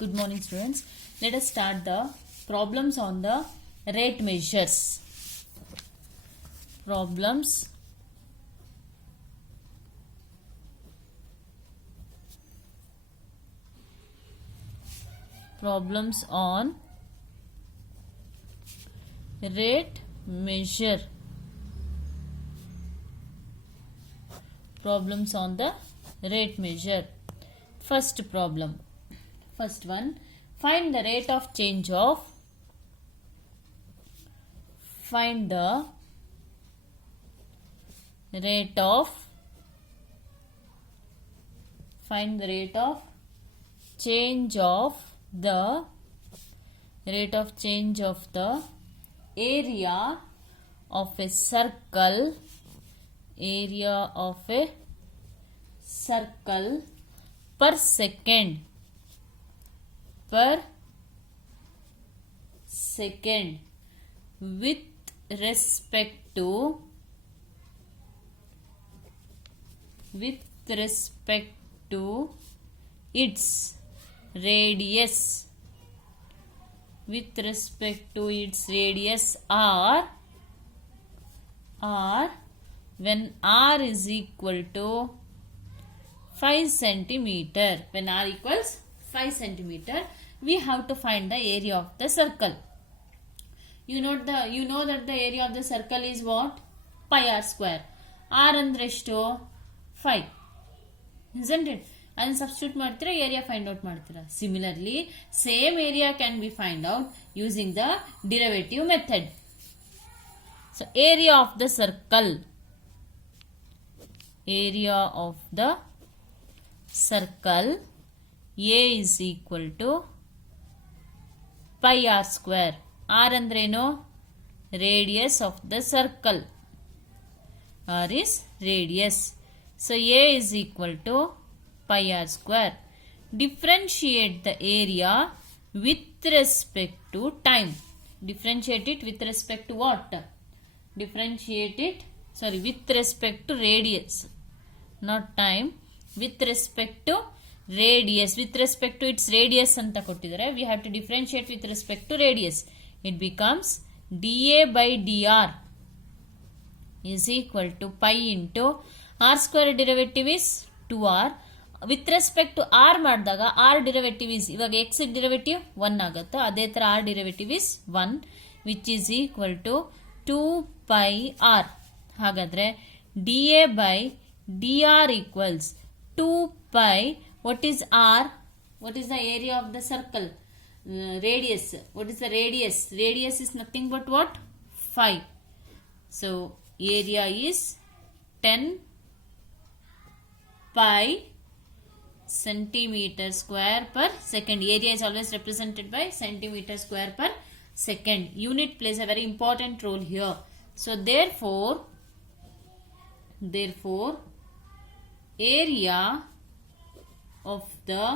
Good morning, students. Let us start the problems on the rate measures. Problems on rate measure. Problems on the rate measure. First problem. First one, find the rate of change of change of the area of a circle per second with respect to its radius or when r is equal to 5 centimeter. When r equals 5 centimeter, we have to find the area of the circle. You know that the area of the circle is what? Pi r square. R ಅಂದ್ರೆ ಎಷ್ಟು? 5. Isn't it? And substitute ಮಾಡ್ತೀರಾ, area find out ಮಾಡ್ತೀರಾ. Similarly, same area can be find out using the derivative method. So, area of the circle A is equal to pi r square. R ಅಂದ್ರೇನು? Radius of the circle. R is radius. So, A is equal to pi r square. Differentiate the area with respect to time. Differentiate it with respect to what? With respect to radius. Not time. With respect to radius. With respect to its radius ಅಂತ ಕೊಟ್ಟಿದ್ದಾರೆ. We have to differentiate with respect to radius. It becomes dA by dr is equal to pi into r square derivative is 2r. With respect to r ಮಾಡಿದಾಗ r derivative is, ಇವಾಗ x derivative 1 ಆಗುತ್ತೆ. ಅದೇ ತರ r derivative is 1 which is equal to 2 pi r. ಹಾಗಾದ್ರೆ dA by dr equals 2 pi. What is r? What is the area of the circle? Radius. What is the radius? Radius is nothing but what? 5. So, area is 10 pi centimeter square per second. Area is always represented by centimeter square per second. Unit plays a very important role here. So, therefore, area of the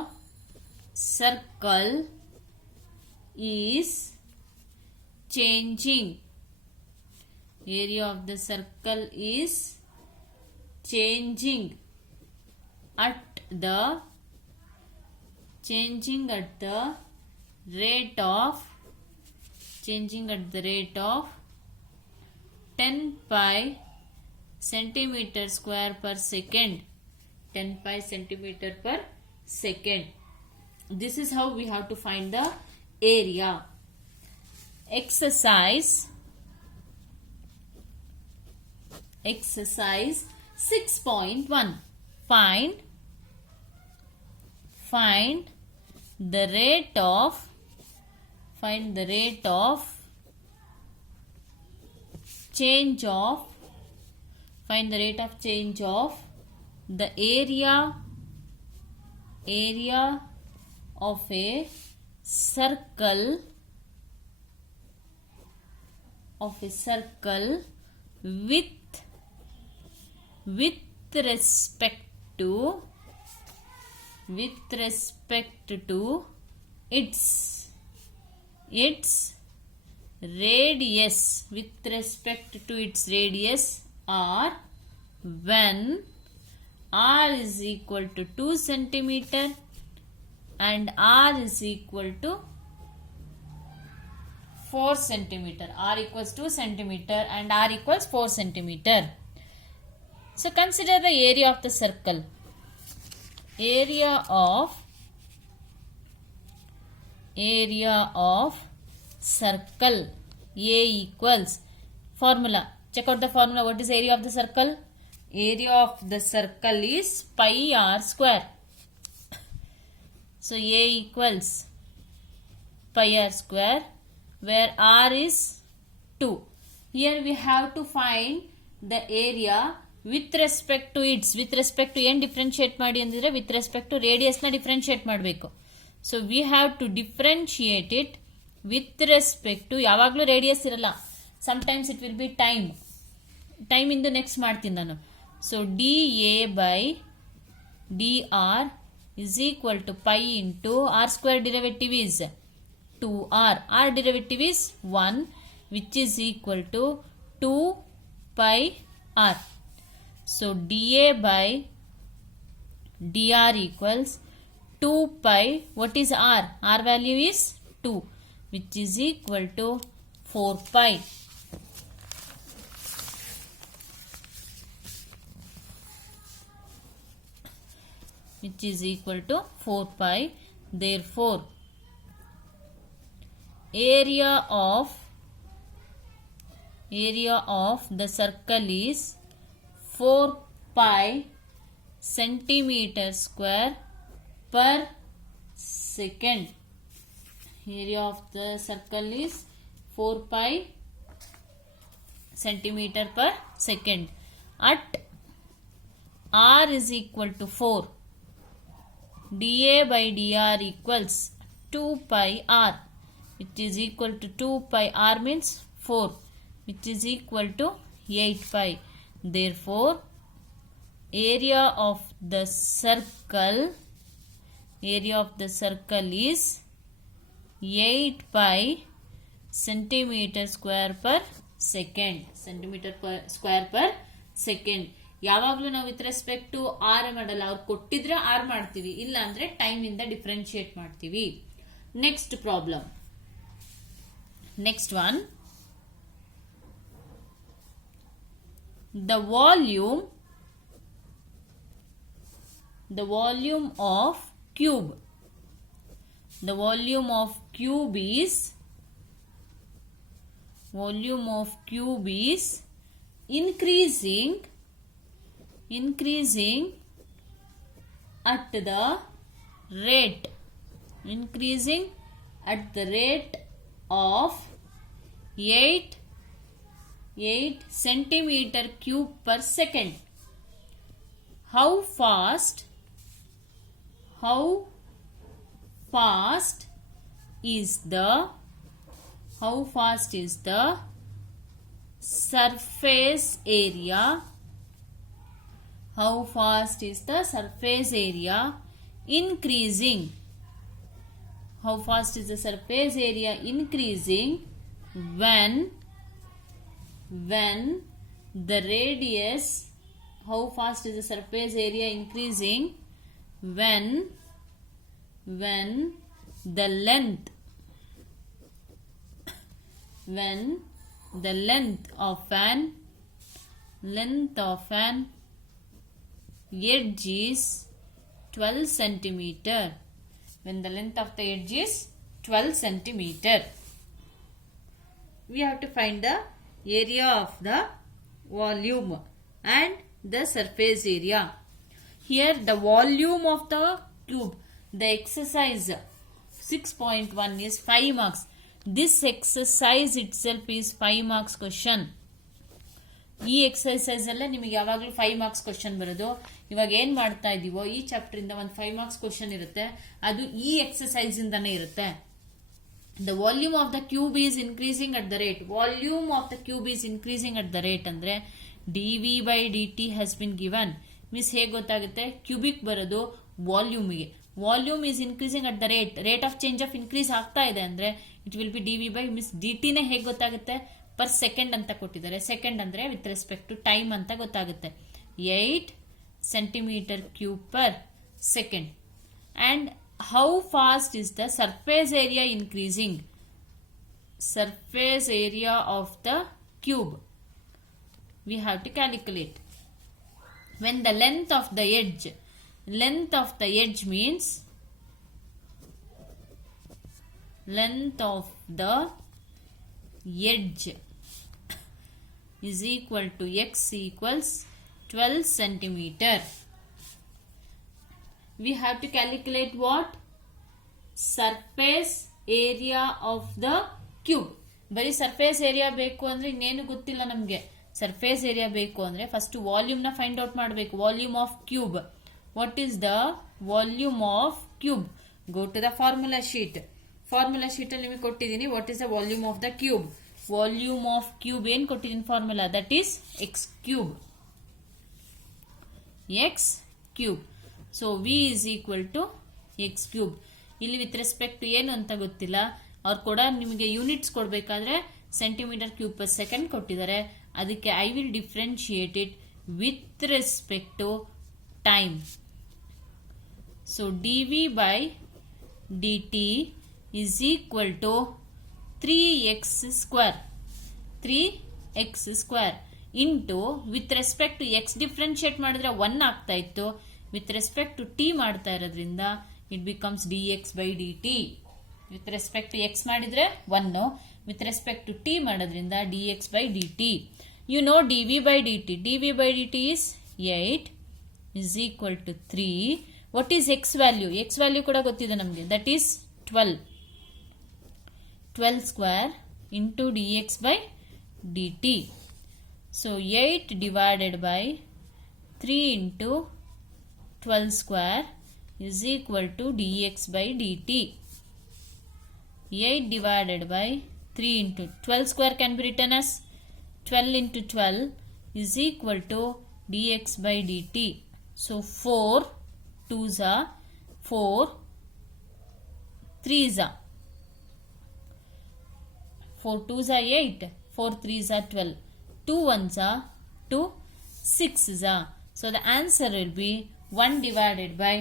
circle is changing. Area of the circle is changing at the rate of 10 pi centimeter square per second. 10 pi centimeter per second. This is how we have to find the area. Exercise 6.1. Find the rate of change of the area of a circle with respect to its radius. With respect to its radius or when r is equal to 2 centimeter and r is equal to 4 centimeter. R equals 2 centimeter and r equals 4 centimeter. So consider the area of the circle. Area of circle A equals formula. Check out the formula. What is area of the circle? Area of the circle is pi r square. So A equals pi r square, where r is 2. Here we have to find the area with respect to its. With respect to ಏನು differentiate ಮಾಡಿ ಅಂದಿದ್ರೆ with respect to radius ನ differentiate ಮಾಡಬೇಕು. So we have to differentiate it with respect to, ಯಾವಾಗಲೂ radius ಇರಲ್ಲ, sometimes it will be time. Time ಇಂದು next ಮಾಡ್ತೀನಿ ನಾನು. So dA by dr is equal to pi into r square derivative is 2r. R derivative is 1, which is equal to 2 pi r. So dA by dr equals 2 pi. What is r? R value is 2, which is equal to 4 pi. Which is equal to 4 pi. Therefore, area of the circle is 4 pi centimeter square per second. Area of the circle is 4 pi centimeter per second. At r is equal to 4, dA by dr equals 2 pi r, which is equal to 2 pi r means 4, which is equal to 8 pi. Therefore, area of the circle is 8 pi centimeter square per second. Centimeter per square per second. ಯಾವಾಗಲೂ ನಾವು with respect to R ಮಾಡಲ್ಲ, ಅವ್ರು ಕೊಟ್ಟಿದ್ರೆ R ಮಾಡ್ತೀವಿ, ಇಲ್ಲ ಅಂದ್ರೆ time ಇಂದ differentiate ಮಾಡ್ತೀವಿ. Next problem. Next one. The volume of cube. The volume of cube is increasing at the rate of 8 centimeter cube per second. How fast is the surface area? How fast is the surface area increasing? How fast is the surface area increasing when the radius? How fast is the surface area increasing when the length of an edge is 12 centimeter. When the length of the edge is 12 centimeter. We have to find the area of the volume and the surface area. Here the volume of the cube, the exercise 6.1 is 5 marks. This exercise itself is 5 marks question. ಈ exercise ಎಲ್ಲ ನಿಮಗೆ ಯಾವಾಗಲೂ 5 marks question ಬರೋದು. ಇವಾಗ ಏನ್ ಮಾಡ್ತಾ ಇದೀವೋ ಈ chapter ಇಂದ ಒಂದು 5 ಮಾರ್ಕ್ಸ್ ಕ್ವಶನ್ ಇರುತ್ತೆ, ಅದು ಈ ಎಕ್ಸರ್ಸೈಸ್ ಇಂದಾನೆ ಇರುತ್ತೆ. The volume of the cube is increasing at the rate. Volume of the cube is increasing at the rate ಅಂದ್ರೆ dv by dt has been given. Miss ಹೇಗೆ ಗೊತ್ತಾಗುತ್ತೆ? ಕ್ಯೂಬಿಕ್ ಬರೋದು ವಾಲ್ಯೂಮ್ಗೆ. Volume is increasing at the rate of change of increase ಆಗ್ತಾ ಇದೆ ಅಂದ್ರೆ it will be D V by miss D ಟಿನೇ ಹೇಗೆ ಗೊತ್ತಾಗುತ್ತೆ? ಪರ್ ಸೆಕೆಂಡ್ ಅಂತ ಕೊಟ್ಟಿದ್ದಾರೆ. ಸೆಕೆಂಡ್ ಅಂದ್ರೆ ವಿತ್ ರೆಸ್ಪೆಕ್ಟ್ ಟು ಟೈಮ್ ಅಂತ ಗೊತ್ತಾಗುತ್ತೆ. 8 centimeter cube per second. And how fast is the surface area increasing? Surface area of the cube we have to calculate. When the length of the edge means length of the edge is equal to x equals 12 centimeter. We have to calculate what? Surface area of the cube. ಬರೀ surface area ಬೇಕು ಅಂದ್ರೆ ಇನ್ನೇನು ಗೊತ್ತಿಲ್ಲ ನಮಗೆ. Surface area ಬೇಕು ಅಂದ್ರೆ first volume ನ find out ಮಾಡಬೇಕು. Volume of cube. What is the volume of cube? Go to the formula sheet. Formula sheet ಅಲ್ಲಿ ನಿಮಗೆ ಕೊಟ್ಟಿದ್ದೀನಿ. What is the volume of the cube? Volume of cube ಏನ್ ಕೊಟ್ಟಿದ್ದೀನಿ formula? That is x cube. X cube. So v is equal to x cube. ಇಲ್ಲಿ with respect to ಏನು ಅಂತ ಗೊತ್ತಿಲ್ಲ. ಅವ್ರು ಕೂಡ ನಿಮಗೆ ಯೂನಿಟ್ಸ್ ಕೊಡಬೇಕಾದ್ರೆ ಸೆಂಟಿಮೀಟರ್ ಕ್ಯೂಬ್ ಪರ್ ಸೆಕೆಂಡ್ ಕೊಟ್ಟಿದ್ದಾರೆ. ಅದಕ್ಕೆ I will differentiate it with respect to time. So d V by d t is equal to 3x square. 3x square into with respect to x differentiate ಮಾಡಿದ್ರೆ 1 ಆಗ್ತಾ ಇತ್ತು. with respect to t ಮಾಡ್ತಾ ಇರೋದ್ರಿಂದ it becomes dx by dt. with respect to x ಮಾಡಿದ್ರೆ 1, with respect to t ಮಾಡೋದ್ರಿಂದ dx by dt. you know dv by dt. dv by dt is 8 is equal to 3. what is x value? x value ಕೂಡ ಗೊತ್ತಿದೆ ನಮಗೆ. that is 12. 12 square into dx by dt. So 8 divided by 3 into 12 square is equal to dx by dt. 8 divided by 3 into 12 square can be written as 12 into 12 is equal to dx by dt. So 4 2s are 4, 3s are 4 2s are 8, 4 3s are 12, 2 1s are 2, 6s are. So the answer will be 1 divided by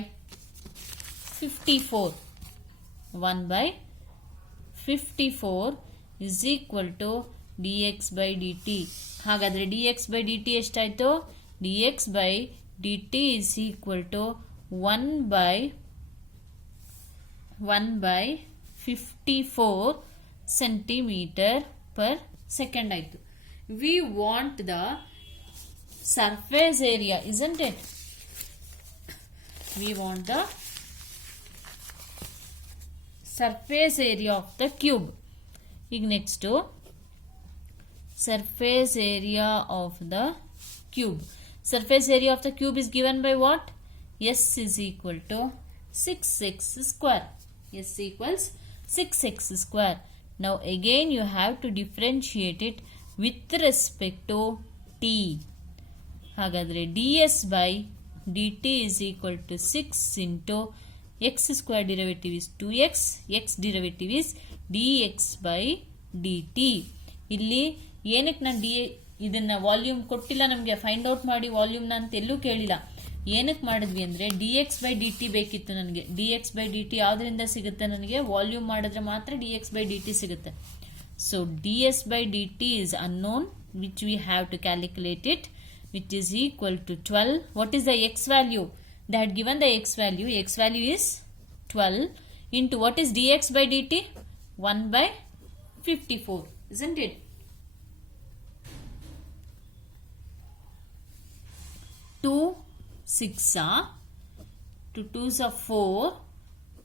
54. 1 by 54 is equal to dx by dt. ಹಾಗಾದ್ರೆ dx by dt ಎಷ್ಟಾಯ್ತು? dx by dt is equal to 1 by 54 centimeter per second ಆಯ್ತು. We want the surface area, isn't it? We want the surface area of the cube. ಈಗ next surface area of the cube. Surface area of the cube is given by what? S is equal to 6x square. S equals 6x square. Now again you have to differentiate it with respect to t. ಹಾಗಾದ್ರೆ ds by dt is equal to 6 into x square derivative is 2x, x derivative is dx by dt. ಇಲ್ಲಿ ಏನಕ್ಕೆ ನಾನು ಇದನ್ನ volume ಕೊಟ್ಟಿಲ್ಲ, ನಮಗೆ find out ಮಾಡಿ ವಾಲ್ಯೂಮ್ನ ಅಂತ ಎಲ್ಲೂ ಕೇಳಿಲ್ಲ. ಏನಕ್ಕೆ ಮಾಡಿದ್ವಿ ಅಂದರೆ dx by dt ಬೇಕಿತ್ತು ನನಗೆ. dx by dt ಯಾವುದರಿಂದ ಸಿಗುತ್ತೆ ನನಗೆ? ವಾಲ್ಯೂಮ್ ಮಾಡಿದ್ರೆ ಮಾತ್ರ dx by dt ಸಿಗುತ್ತೆ. So ds by dt is unknown, which we have to calculate it, which is equal to 12. What is the x value? They had given the x value. X value is 12 into what is dx by dt? 1 by 54, isn't it? 2 6 are 2 2s are 4,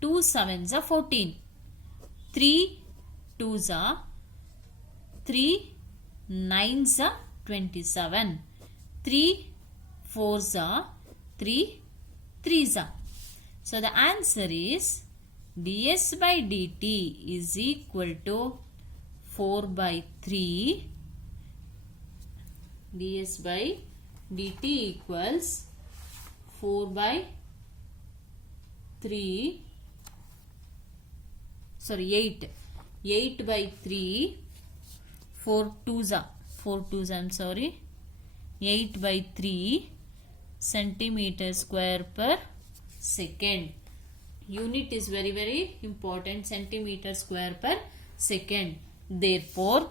2 7s are 14, 3 2s are 3 9s are 27, 3 4s are 3 3s are. So the answer is ds by dt is equal to 4 by 3. ds by dt equals 4 by 3, sorry 8 by 3, 4 2s I'm sorry, 8 by 3 centimeter square per second. Unit is very very important, centimeter square per second. Therefore,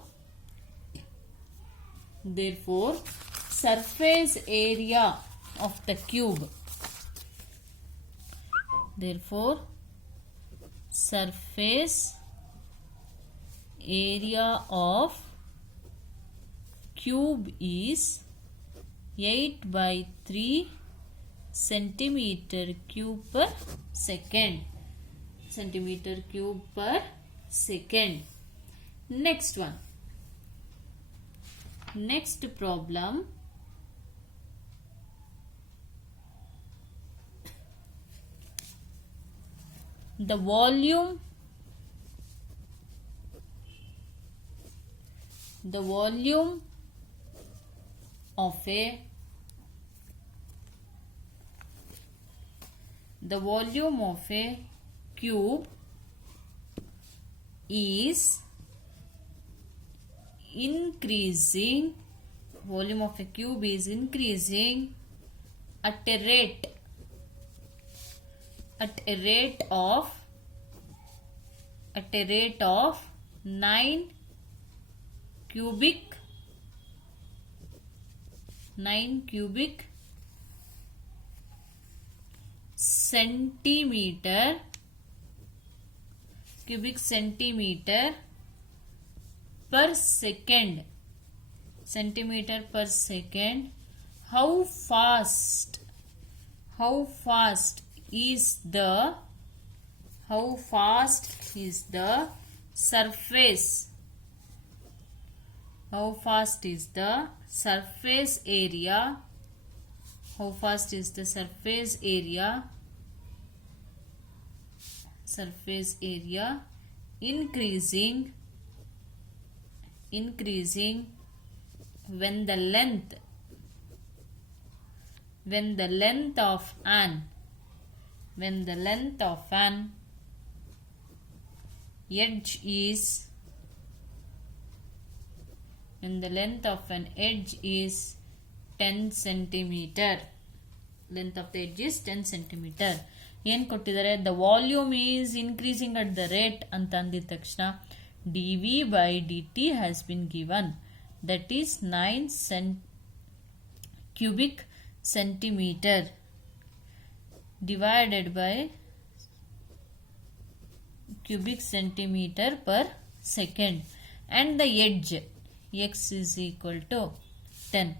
surface area of the cube. Therefore, surface area of cube is 8 by 3 centimeter cube per second. Centimeter cube per second. Next one. Next problem. The volume of a cube is increasing. Volume of a cube is increasing at a rate of 9 cubic centimeter per second. Centimeter per second. How fast is the surface? How fast is the surface area? How fast is the surface area? Surface area increasing when the length of an edge is 10 centimeter. Length of the edge is 10 centimeter. ಏನು ಕೊಟ್ಟಿದ್ದಾರೆ? The volume is increasing at the rate ಅಂತ ಅಂದಿದ ತಕ್ಷಣ dV by dt has been given, that is 9 cubic centimeter divided by cubic centimeter per second, and the edge x is equal to 10.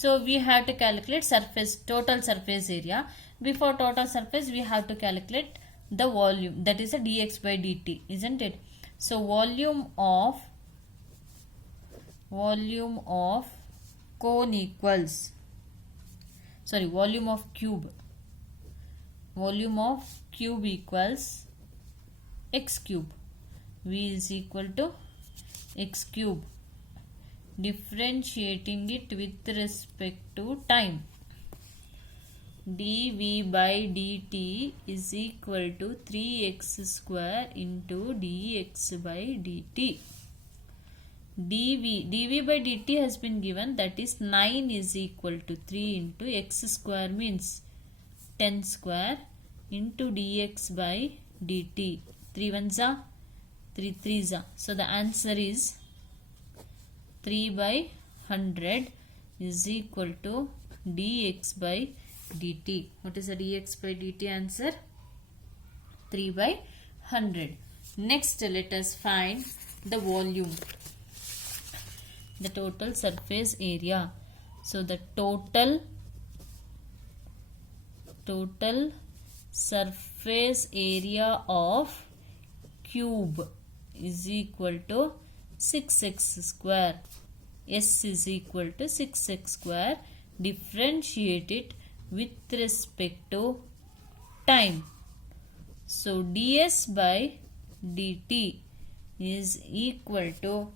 So we have to calculate total surface area. Before total surface, we have to calculate the volume, that is a dx by dt, isn't it? So volume of cone equals, sorry, volume of cube equals x cube. V is equal to x cube. Differentiating it with respect to time. dV by dt is equal to 3x square into dx by dt. dV by dt has been given, that is 9 is equal to 3 into x square means 10 square into dx by dt. 3 ones are 3 threes are. So the answer is 3 by 100 is equal to dx by dt. What is the dx by dt answer? 3 by 100. Next, let us find the volume, the total surface area. So the total surface area of cube is equal to 6x square. S is equal to 6x square. Differentiate it with respect to time. So ds by dt is equal to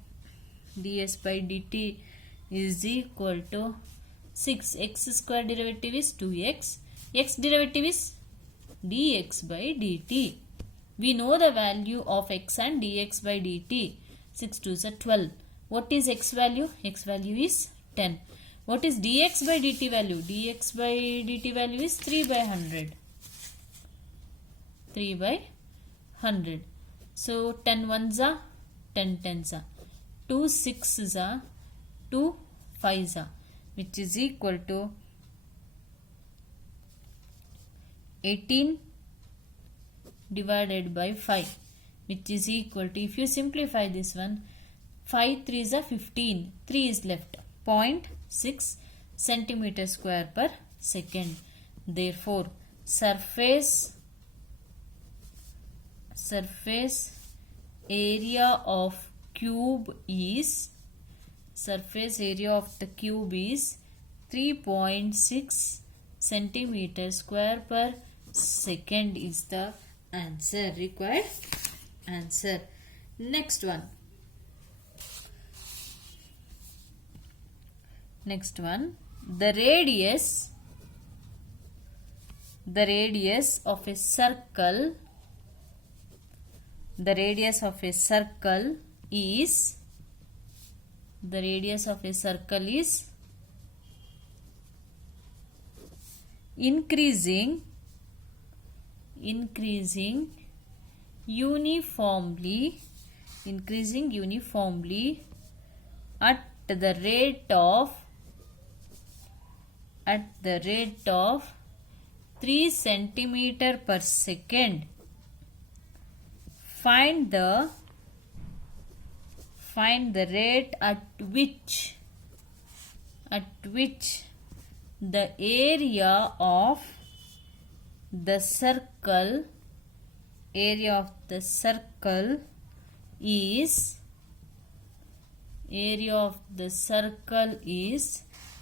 6. X square derivative is 2x. X derivative is dx by dt. We know the value of x and dx by dt. 6 2s are 12. What is x value? X value is 10. What is dx by dt value? Dx by dt value is 3 by 100. 3 by 100. So 10 ones are 10 tens are 2 sixes are 2 fives are, which is equal to 18 divided by 5, which is equal to, if you simplify this one, 5 3s are 15, 3 is left, 0.6 centimeter square per second. Therefore, surface area of cube is, surface area of the cube is 3.6 centimeter square per second is the answer, required answer. Next one, the radius of a circle, is increasing uniformly at the rate of 3 centimeter per second. Find the rate at which the area of the circle is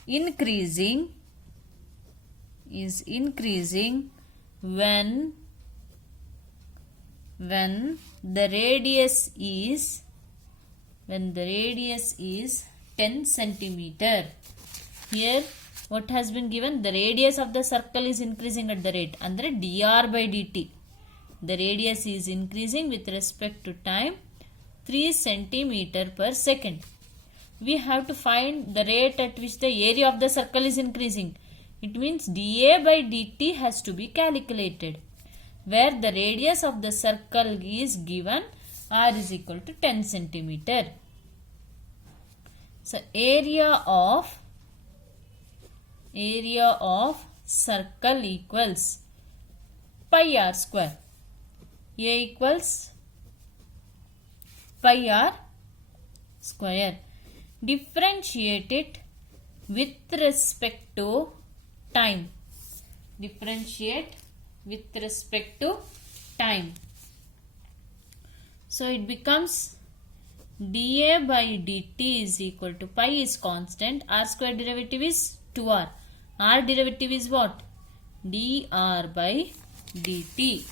increasing when the radius is 10 centimeter. Here what has been given? The radius of the circle is increasing at the rate, andre dr by dt. The radius is increasing with respect to time 3 centimeter per second. We have to find the rate at which the area of the circle is increasing. It means dA by dt has to be calculated, where the radius of the circle is given, r is equal to 10 centimeter. So area of circle equals pi r square. A equals pi r square. Differentiate it with respect to time. So it becomes dA by dt is equal to, pi is constant, r square derivative is 2r. R derivative is what? dr by dt.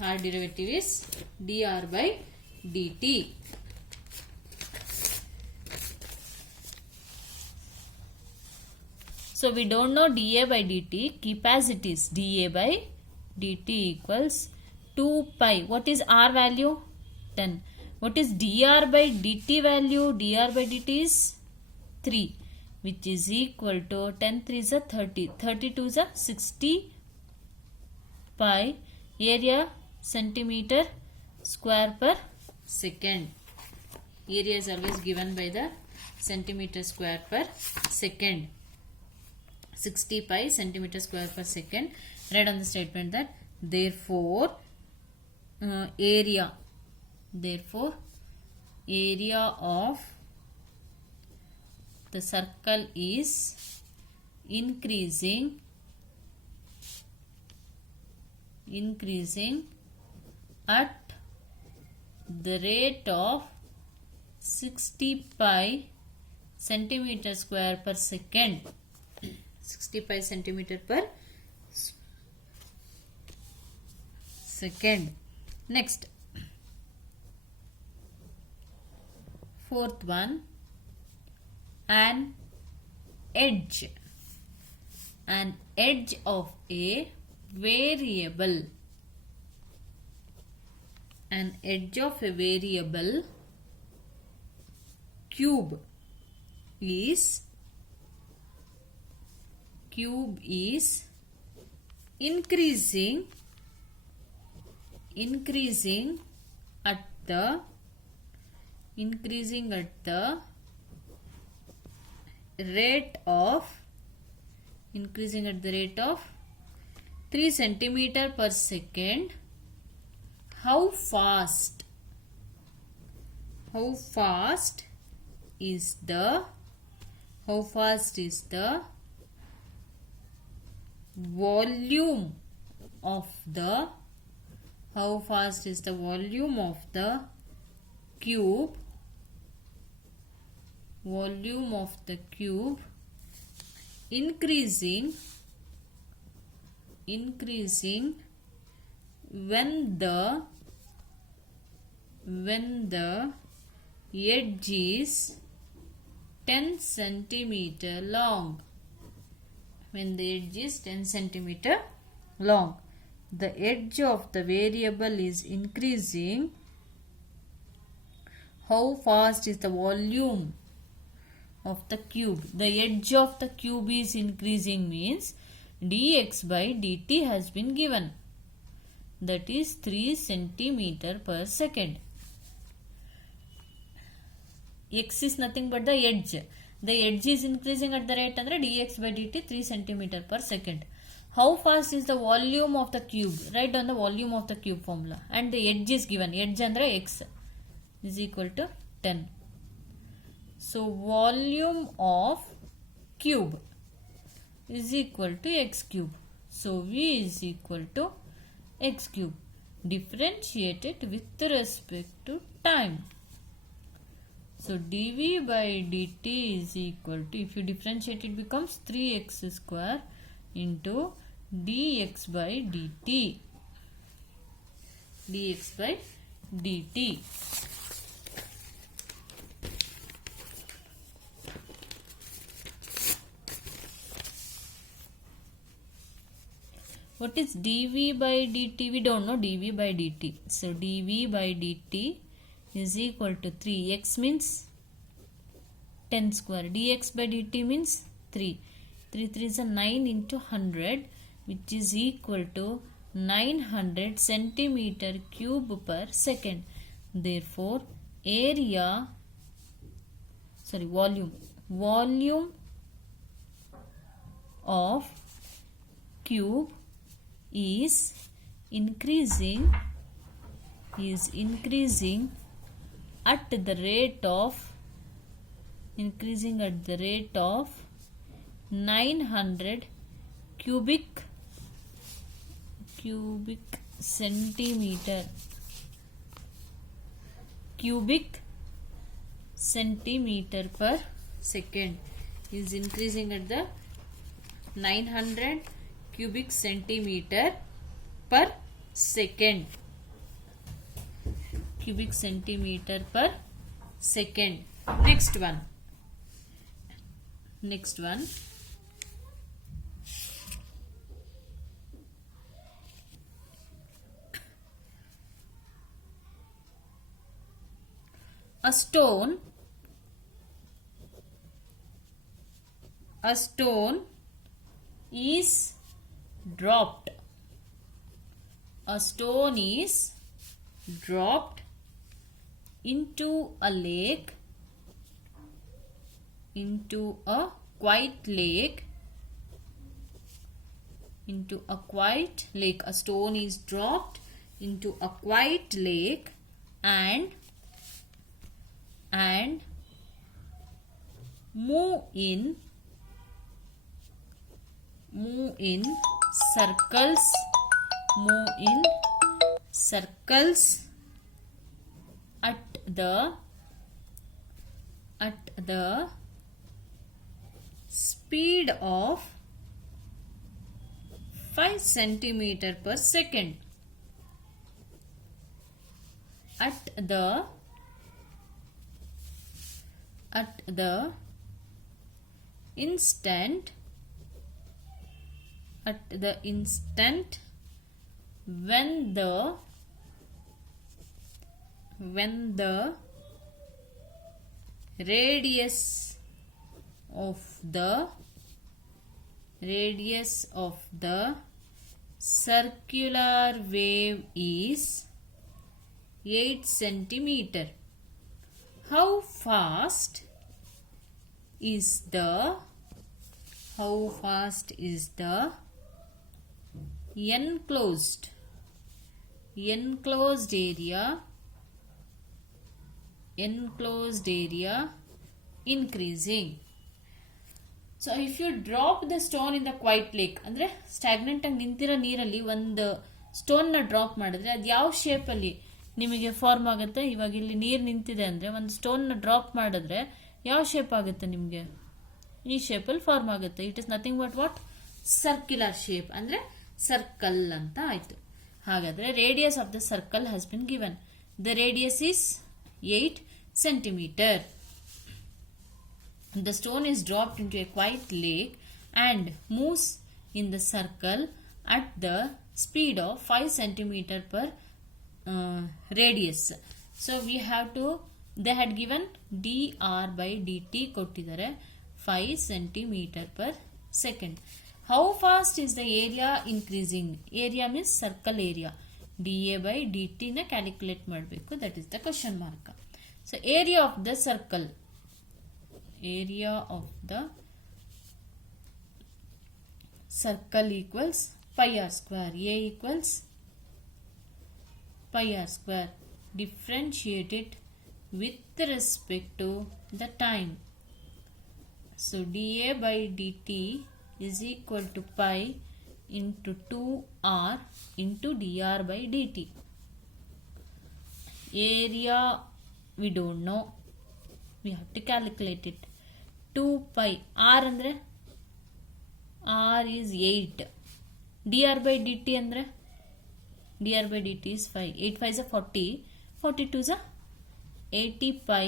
R derivative is dr by dt. So we don't know dA by dt. Keep as it is. dA by dt equals 2 pi. What is r value? 10. What is dr by dt value? dr by dt is 3, which is equal to 10 3 is a 30. 32 is a 60 pi. Area centimeter square per second. Area is always given by the centimeter square per second. 60 pi centimeter square per second. Write on the statement that therefore area of the circle is increasing at the rate of 60 pi centimeter square per second. 60 pi centimeter per second. Next, fourth one, an edge of a variable. An edge of a variable cube is increasing increasing at the rate of 3 centimeter per second. How fast is the volume of the cube increasing when the edge is 10 centimeter long. When the edge is 10 centimeter long, the edge of the variable is increasing. How fast is the volume of the cube? The edge of the cube is increasing means dx by dt has been given. That is 3 centimeter per second. X is nothing but the edge. The edge is increasing at the rate andre dx by dt 3 centimeter per second. How fast is the volume of the cube? Write down the volume of the cube formula. And the edge is given. Edge andre x is equal to 10. So volume of cube is equal to x cube. So v is equal to x cube. Differentiate it with respect to time. So dv by dt is equal to, if you differentiate it becomes 3x square into dx by dt. dx by dt. What is dv by dt? We don't know dv by dt. So dv by dt is equal to 3. X means 10 square. Dx by dt means 3. 3 is a 9 into 100, which is equal to 900 centimeter cube per second. Therefore, volume of cube is increasing at the rate of 900 cubic centimeter per second. Is increasing at the 900 cubic centimeter per second. Cubic centimeter per second. Next one. A stone is dropped. A stone is dropped into a lake, into a quiet lake. A stone is dropped into a quiet lake and move in circles at the speed of 5 centimeter per second. At the instant when the radius of the circular wave is 8 centimeter. How fast is the enclosed area increasing? So if you drop the stone in the quiet lake, ಅಂದರೆ stagnant ಆಗಿ ನಿಂತಿರೋ ನೀರಲ್ಲಿ ಒಂದು ಸ್ಟೋನ್ನ drop ಮಾಡಿದ್ರೆ ಅದು ಯಾವ ಶೇಪಲ್ಲಿ ನಿಮಗೆ ಫಾರ್ಮ್ ಆಗುತ್ತೆ? ಇವಾಗ ಇಲ್ಲಿ ನೀರು ನಿಂತಿದೆ ಅಂದರೆ ಒಂದು ಸ್ಟೋನ್ನ ಡ್ರಾಪ್ ಮಾಡಿದ್ರೆ ಯಾವ ಶೇಪ್ ಆಗುತ್ತೆ ನಿಮಗೆ? ಈ ಶೇಪಲ್ಲಿ ಫಾರ್ಮ್ ಆಗುತ್ತೆ. It is nothing but what? Circular shape, ಅಂದರೆ ಸರ್ಕಲ್ ಅಂತ ಆಯಿತು. ಹಾಗಾದರೆ radius of the circle has been given. The radius is 8 centimeter. The stone is dropped into a quiet lake and moves in the circle at the speed of 5 centimeter per radius. So we have to, they had given dr by dt ಕೊಟ್ಟಿದ್ದಾರೆ 5 centimeter per second. How fast is the area increasing? Area means circle area. dA by dt ನ calculate ಮಾಡಬೇಕು. that is the question mark. So area of the circle equals pi r square. A equals pi r square. Differentiate it with respect to the time. So dA by dt is equal to pi into 2r into dr by dt. Area we don't know, we have to calculate it. 2 pi r andre r is 8, dr by dt andre dr by dt is 5. 8 5 is 40, 42 is 80 pi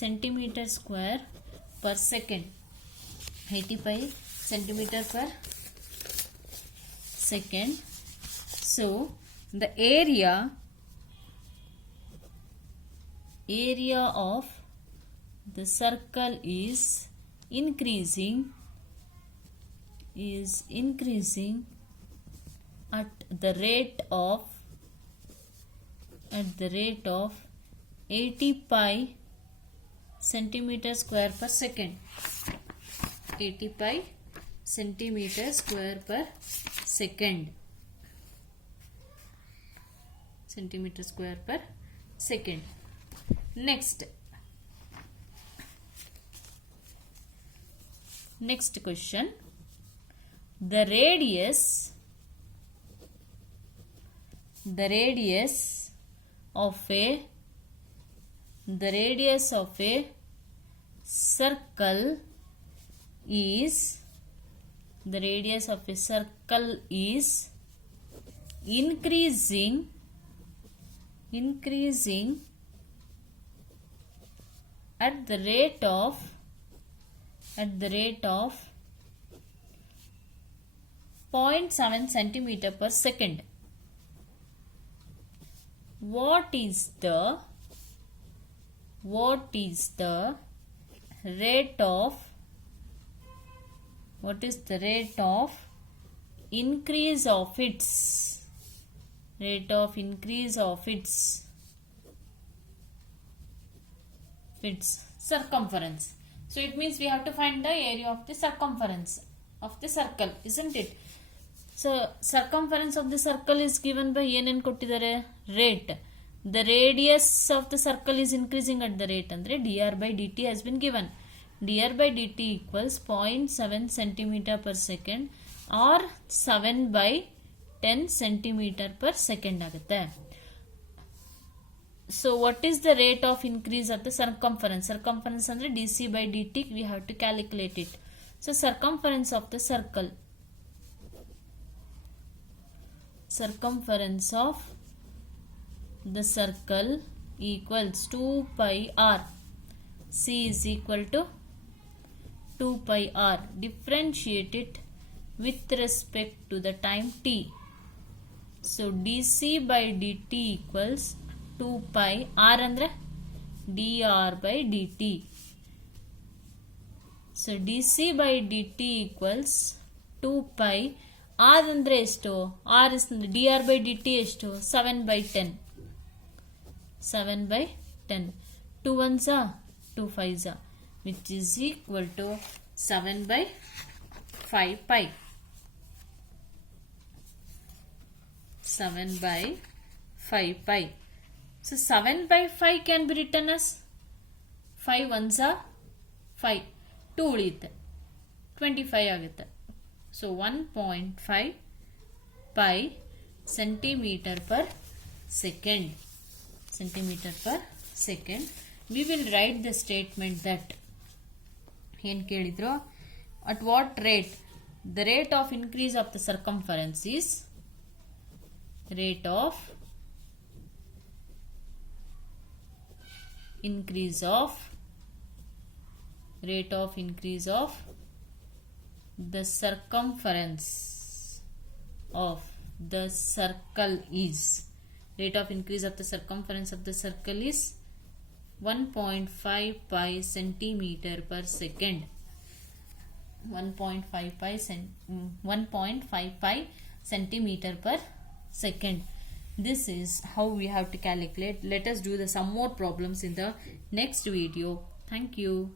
centimeter square per second. 80 pi centimeter per second. So the area of the circle is increasing at the rate of 80 pi centimeter square per second. 80 pi centimeter square per second. Centimeter square per second. Next question. The radius of a circle is increasing at the rate of 0.7 centimeter per second. What is the rate of increase of its circumference? So it means we have to find the area of the circumference of the circle, isn't it? So circumference of the circle is given by ಏನೇನು ಕೊಟ್ಟಿದ್ದಾರೆ? rate. The radius of the circle is increasing at the rate ಅಂದ್ರೆ dr by dt has been given. dr by dt equals 0.7 centimeter per second or 7 by 10 centimeter per second ಆಗುತ್ತೆ. So what is the rate of increase of the circumference? Circumference andre dc by dt we have to calculate it. So circumference of the circle equals 2 pi r. C is equal to 2 pi r. Differentiate it with respect to the time t. So dc by dt equals 2 pi r andre dr by dt. So dc by dt equals 2 pi r ಅಂದ್ರೆ ಎಷ್ಟು? R is dr by dt ಎಷ್ಟು? 7/10. 7/10. 2 ones are 2 5s are, which is equal to 7/5 pi. 7/5 pi. So 7/5 can be written as 5 ones are 5. 2 ಉಳಿಯುತ್ತೆ, 25 ಆಗುತ್ತೆ. So 1.5 pi centimeter per second. Centimeter per second. We will write the statement that ಏನು ಕೇಳಿದ್ರು, at what rate the rate of increase of the circumference is rate of increase of the circumference of the circle is, rate of increase of the circumference of the circle is 1.5 pi centimeter per second. 1.5 pi centimeter per second. This is how we have to calculate. Let us do some more problems in the next video. Thank you.